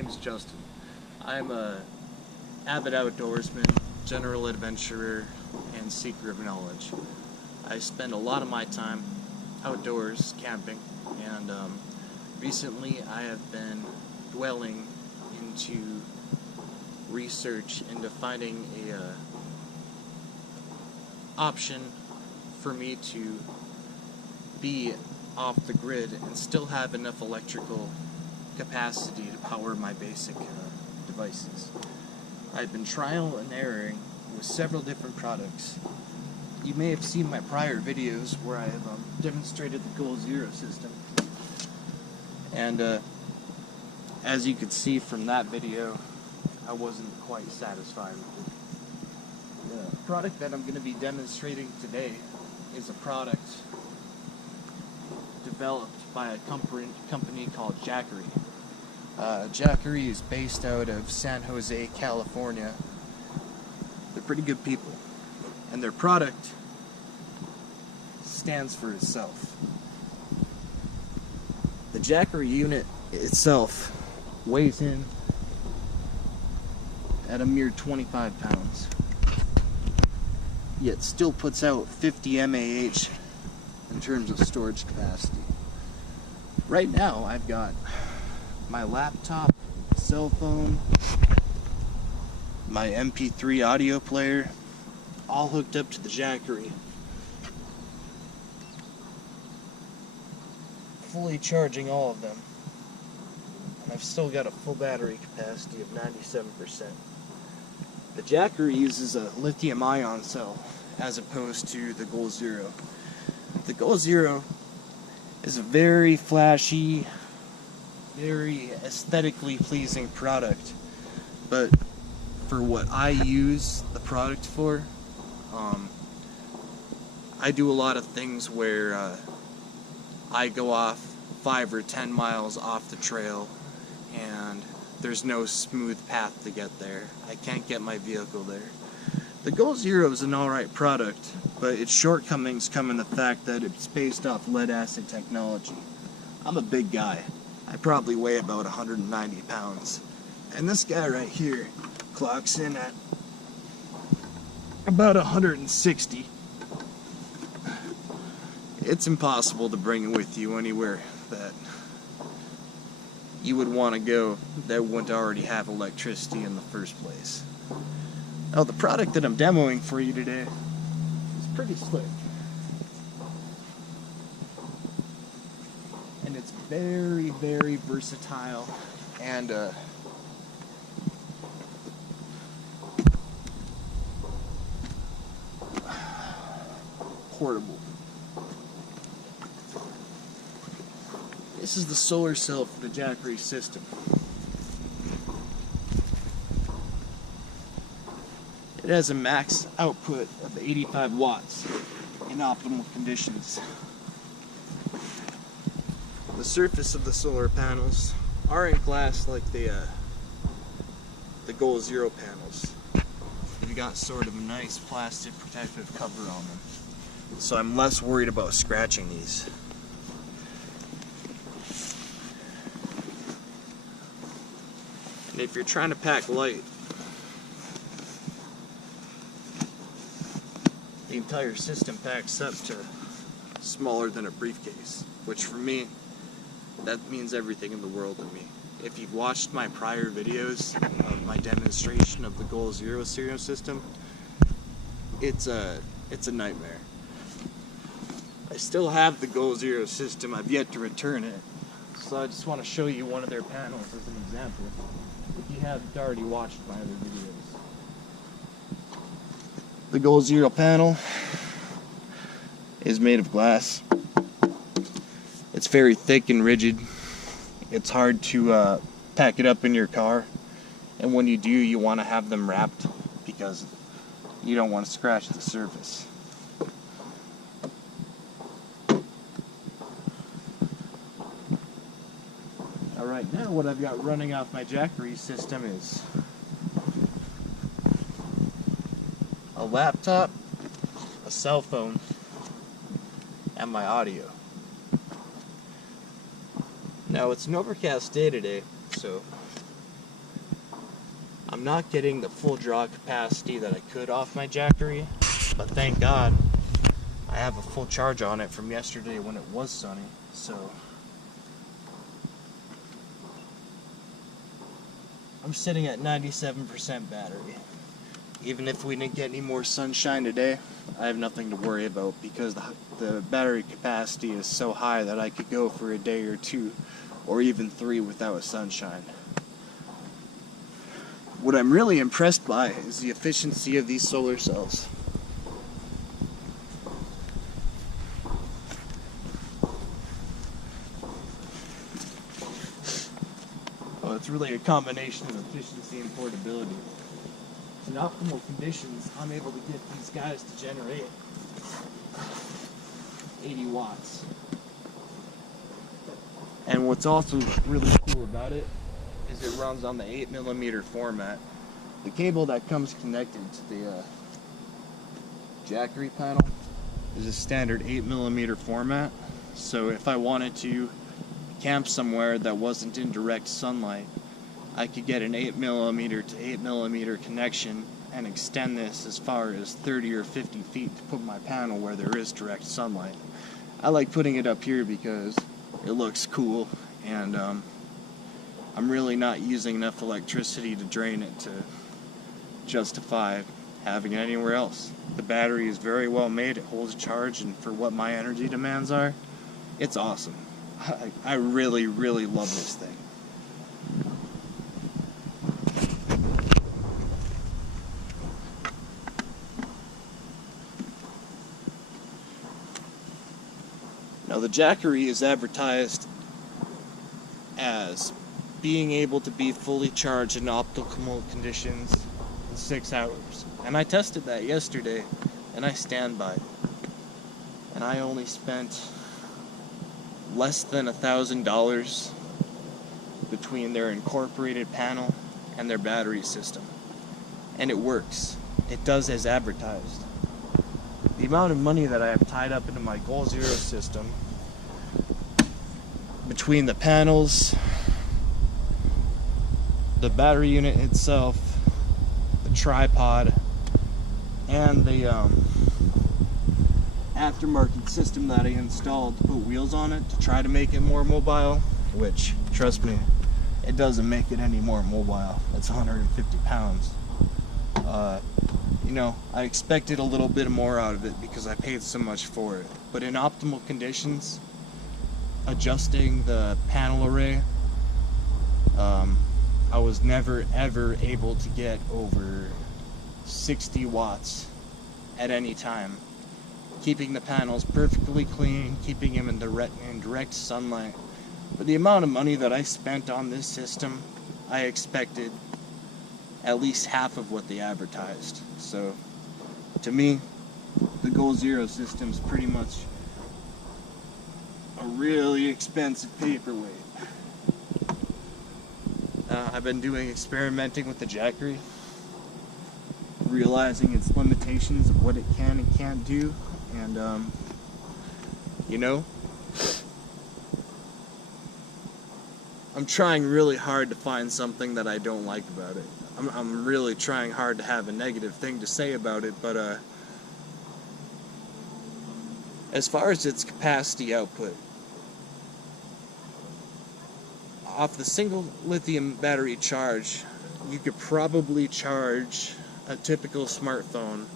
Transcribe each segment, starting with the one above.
name's Justin. I'm a avid outdoorsman, general adventurer, and seeker of knowledge. I spend a lot of my time outdoors camping, and recently I have been dwelling into research into finding a option for me to be off the grid and still have enough electrical capacity to power my basic devices. I've been trial and erroring with several different products. You may have seen my prior videos where I have demonstrated the Goal Zero system, and as you could see from that video, I wasn't quite satisfied with it. The product that I'm going to be demonstrating today is a product developed by a company called Jackery. Jackery is based out of San Jose, California. They're pretty good people, and their product stands for itself. The Jackery unit itself weighs in at a mere 25 pounds, yet still puts out 50 mAh in terms of storage capacity. Right now I've got my laptop, cell phone, my MP3 audio player, all hooked up to the Jackery, fully charging all of them, and I've still got a full battery capacity of 97%. The Jackery uses a lithium-ion cell as opposed to the Goal Zero. The Goal Zero is a very flashy, very aesthetically pleasing product, but for what I use the product for, I do a lot of things where I go off 5 or 10 miles off the trail and there's no smooth path to get there. I can't get my vehicle there. The Goal Zero is an alright product, but its shortcomings come in the fact that it's based off lead-acid technology. I'm a big guy. I probably weigh about 190 pounds. And this guy right here clocks in at about 160. It's impossible to bring it with you anywhere that you would want to go that wouldn't already have electricity in the first place. Now, the product that I'm demoing for you today is pretty slick. And it's very, very versatile and portable. This is the solar cell for the Jackery system. It has a max output of 85 watts in optimal conditions. The surface of the solar panels aren't glass like the Goal Zero panels. They've got sort of a nice plastic protective cover on them, so I'm less worried about scratching these. And if you're trying to pack light, the entire system packs up to smaller than a briefcase, which for me, that means everything in the world to me. If you've watched my prior videos of my demonstration of the Goal Zero stereo system, it's a nightmare. I still have the Goal Zero system. I've yet to return it, so I just want to show you one of their panels as an example, if you haven't already watched my other videos. The Goal Zero panel is made of glass. It's very thick and rigid. It's hard to pack it up in your car, and when you do, you want to have them wrapped because you don't want to scratch the surface. Alright, now what I've got running off my Jackery system is a laptop, a cell phone, and my audio. Now, it's an overcast day today, so I'm not getting the full draw capacity that I could off my Jackery, but thank God I have a full charge on it from yesterday when it was sunny, so I'm sitting at 97% battery. Even if we didn't get any more sunshine today, I have nothing to worry about because the battery capacity is so high that I could go for a day or two or even 3 without sunshine. What I'm really impressed by is the efficiency of these solar cells. Well, it's really a combination of efficiency and portability. In optimal conditions, I'm able to get these guys to generate 80 watts. And what's also really cool about it is it runs on the 8mm format. The cable that comes connected to the Jackery panel is a standard 8mm format. So if I wanted to camp somewhere that wasn't in direct sunlight, I could get an 8mm to 8mm connection and extend this as far as 30 or 50 feet to put my panel where there is direct sunlight. I like putting it up here because it looks cool, and I'm really not using enough electricity to drain it to justify having it anywhere else. The battery is very well made, it holds a charge, and for what my energy demands are, it's awesome. I really, really love this thing. Now, the Jackery is advertised as being able to be fully charged in optimal conditions in 6 hours. And I tested that yesterday, and I stand by it. And I only spent less than $1,000 between their incorporated panel and their battery system. And it works. It does as advertised. The amount of money that I have tied up into my Goal Zero system, between the panels, the battery unit itself, the tripod, and the aftermarket system that I installed to put wheels on it to try to make it more mobile, which, trust me, it doesn't make it any more mobile. It's 150 pounds. You know, I expected a little bit more out of it because I paid so much for it. But in optimal conditions, adjusting the panel array, I was never ever able to get over 60 watts at any time. Keeping the panels perfectly clean, keeping them in direct sunlight. For the amount of money that I spent on this system, I expected at least half of what they advertised. So, to me, the Goal Zero system is pretty much a really expensive paperweight. I've been experimenting with the Jackery, realizing its limitations of what it can and can't do, and you know, I'm trying really hard to find something that I don't like about it. I'm really trying hard to have a negative thing to say about it, but as far as its capacity output, off the single lithium battery charge, you could probably charge a typical smartphone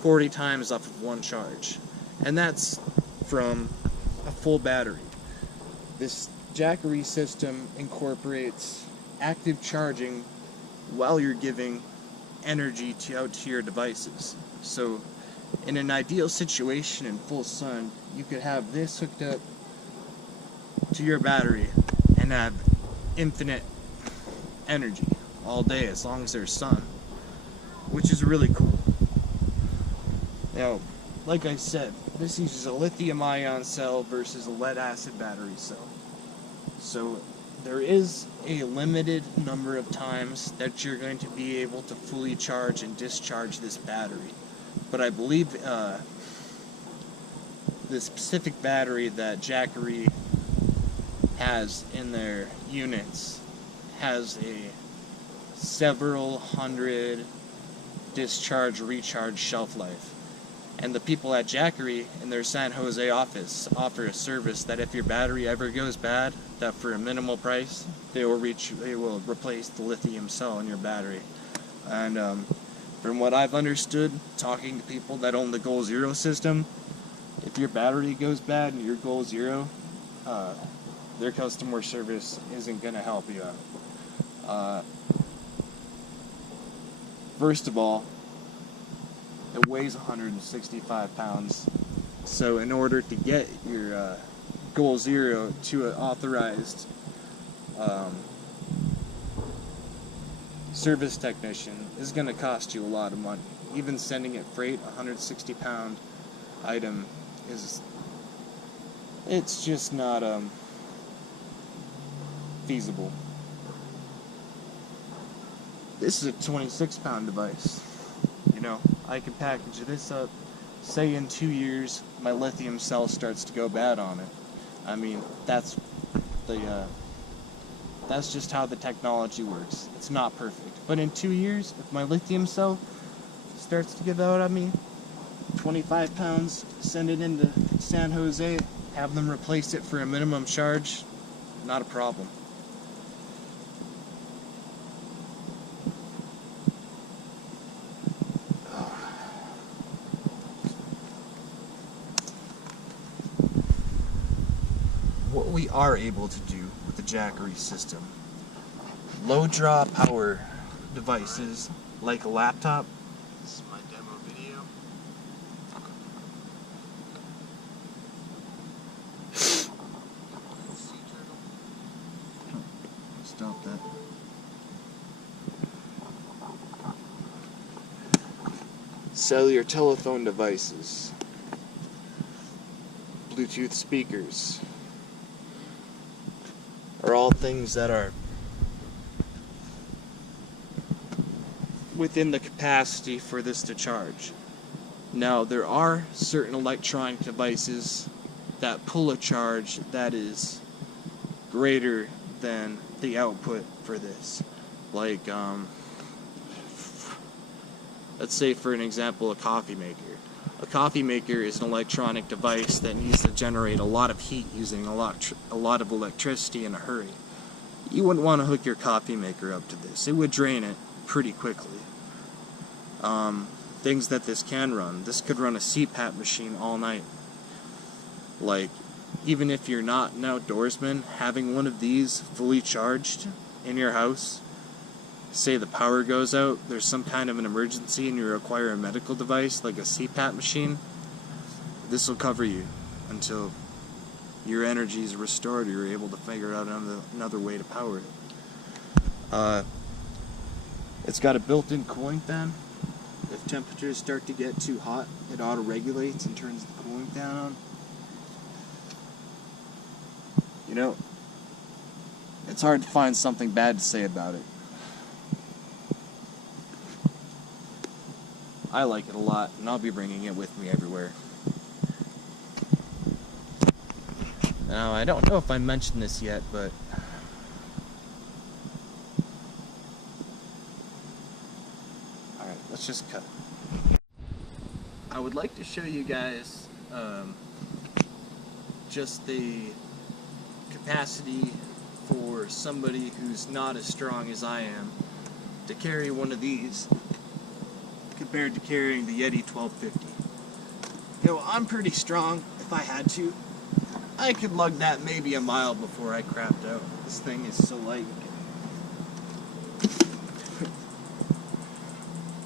40 times off of one charge, and that's from a full battery. This Jackery system incorporates active charging while you're giving energy out to your devices. So in an ideal situation in full sun, you could have this hooked up to your battery and have infinite energy all day as long as there's sun, which is really cool. Now, like I said, this uses a lithium-ion cell versus a lead-acid battery cell. So there is a limited number of times that you're going to be able to fully charge and discharge this battery. But I believe the specific battery that Jackery has in their units has a several hundred discharge recharge shelf life. And the people at Jackery in their San Jose office offer a service that if your battery ever goes bad, that for a minimal price, they will replace the lithium cell in your battery. And from what I've understood, talking to people that own the Goal Zero system, if your battery goes bad and your Goal Zero, their customer service isn't going to help you out. First of all, it weighs 165 pounds, so in order to get your Goal Zero to an authorized service technician is going to cost you a lot of money. Even sending it freight, a 160-pound item it's just not feasible. This is a 26-pound device. You know, I can package this up. Say in 2 years, my lithium cell starts to go bad on it. I mean, that's just how the technology works. It's not perfect. But in 2 years, if my lithium cell starts to give out on me, 25 pounds, send it into San Jose, have them replace it for a minimum charge, not a problem. What we are able to do with the Jackery system, low draw power devices like a laptop. This is my demo video. Stop that. Cellular telephone devices, Bluetooth speakers, are all things that are within the capacity for this to charge. Now, there are certain electronic devices that pull a charge that is greater than the output for this. Like, let's say for an example, a coffee maker. A coffee maker is an electronic device that needs to generate a lot of heat using a lot of electricity in a hurry. You wouldn't want to hook your coffee maker up to this. It would drain it pretty quickly. Things that this can run. This could run a CPAP machine all night. Like, even if you're not an outdoorsman, having one of these fully charged in your house, say the power goes out, there's some kind of an emergency and you require a medical device like a CPAP machine, this will cover you until your energy is restored or you're able to figure out another way to power it. It's got a built-in cooling fan. If temperatures start to get too hot, it auto-regulates and turns the cooling fan on. You know, it's hard to find something bad to say about it. I like it a lot, and I'll be bringing it with me everywhere. Now, I don't know if I mentioned this yet, but alright, let's just cut. I would like to show you guys just the capacity for somebody who's not as strong as I am to carry one of these compared to carrying the Yeti 1250. You know, I'm pretty strong. If I had to, I could lug that maybe a mile before I crapped out. This thing is so light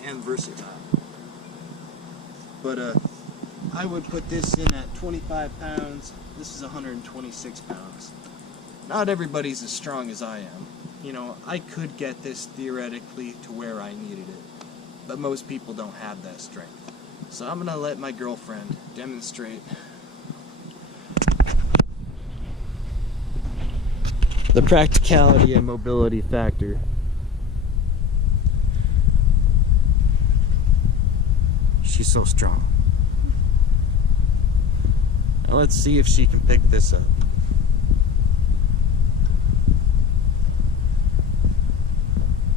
and versatile. But I would put this in at 25 pounds. This is 126 pounds. Not everybody's as strong as I am. You know, I could get this theoretically to where I needed it, but most people don't have that strength. So I'm gonna let my girlfriend demonstrate the practicality and mobility factor. She's so strong. Now let's see if she can pick this up.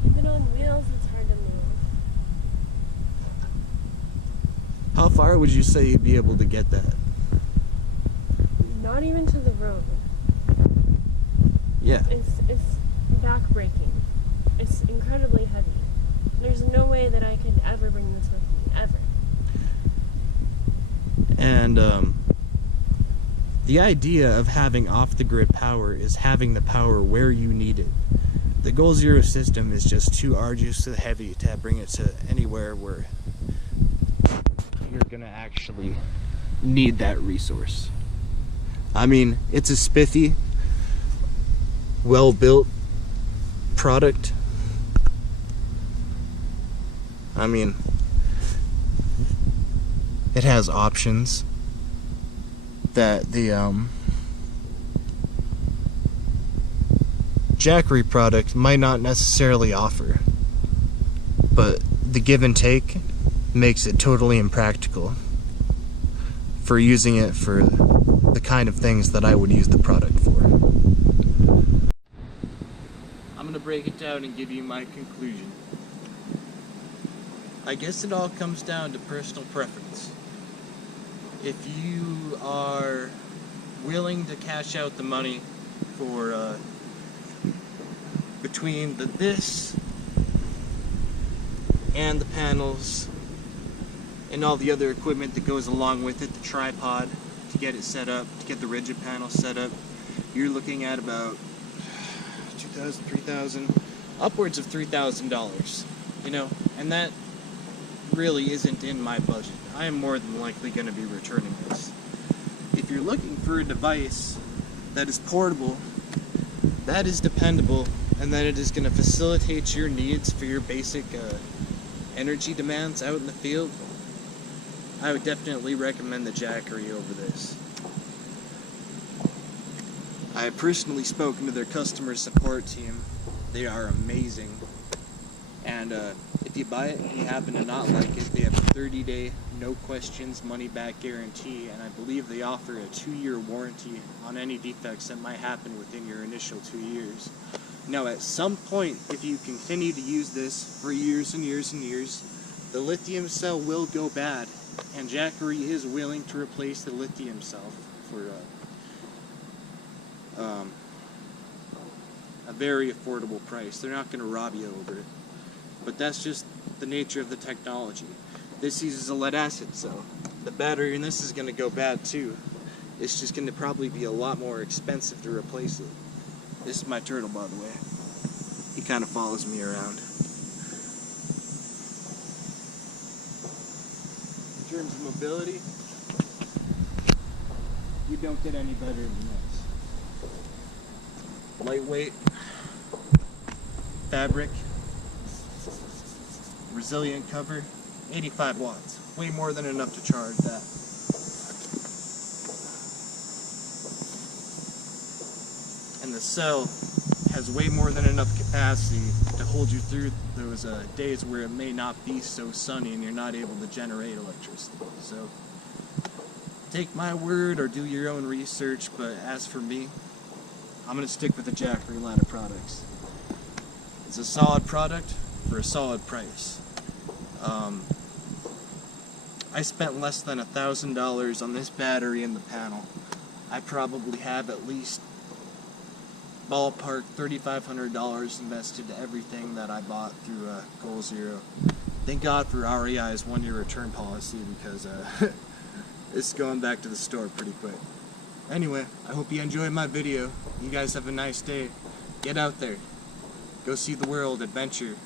Even on How far would you say you'd be able to get that? Not even to the road. Yeah. It's back-breaking. It's incredibly heavy. There's no way that I could ever bring this with me, ever. And the idea of having off-the-grid power is having the power where you need it. The Goal Zero system is just too arduous and heavy to bring it to anywhere where you're gonna actually need that resource. I mean, it's a spiffy, well-built product. I mean, it has options that the Jackery product might not necessarily offer, but the give and take makes it totally impractical for using it for the kind of things that I would use the product for. I'm gonna break it down and give you my conclusion. I guess it all comes down to personal preference. If you are willing to cash out the money for between this and the panels and all the other equipment that goes along with it, the tripod to get it set up, to get the rigid panel set up, you're looking at about $2,000, $3,000, upwards of $3,000, you know, and that really isn't in my budget. I am more than likely going to be returning this. If you're looking for a device that is portable, that is dependable, and that it is going to facilitate your needs for your basic energy demands out in the field, I would definitely recommend the Jackery over this. I have personally spoken to their customer support team. They are amazing. And if you buy it and you happen to not like it, they have a 30-day, no questions, money-back guarantee, and I believe they offer a 2-year warranty on any defects that might happen within your initial 2 years. Now, at some point, if you continue to use this for years and years and years, the lithium cell will go bad, and Jackery is willing to replace the lithium cell for a very affordable price. They're not going to rob you over it. But that's just the nature of the technology. This uses a lead acid cell. The battery in this is going to go bad too. It's just going to probably be a lot more expensive to replace it. This is my turtle, by the way. He kind of follows me around. In terms of mobility, you don't get any better than this. Lightweight fabric, resilient cover, 85 watts. Way more than enough to charge that. And the cell has way more than enough capacity to hold you through those days where it may not be so sunny and you're not able to generate electricity. So take my word or do your own research, but as for me, I'm going to stick with the Jackery line of products. It's a solid product for a solid price. I spent less than $1,000 on this battery and the panel. I probably have at least ballpark $3,500 invested to everything that I bought through Goal Zero. Thank God for REI's 1-year return policy, because it's going back to the store pretty quick. Anyway, I hope you enjoyed my video. You guys have a nice day. Get out there. Go see the world, adventure.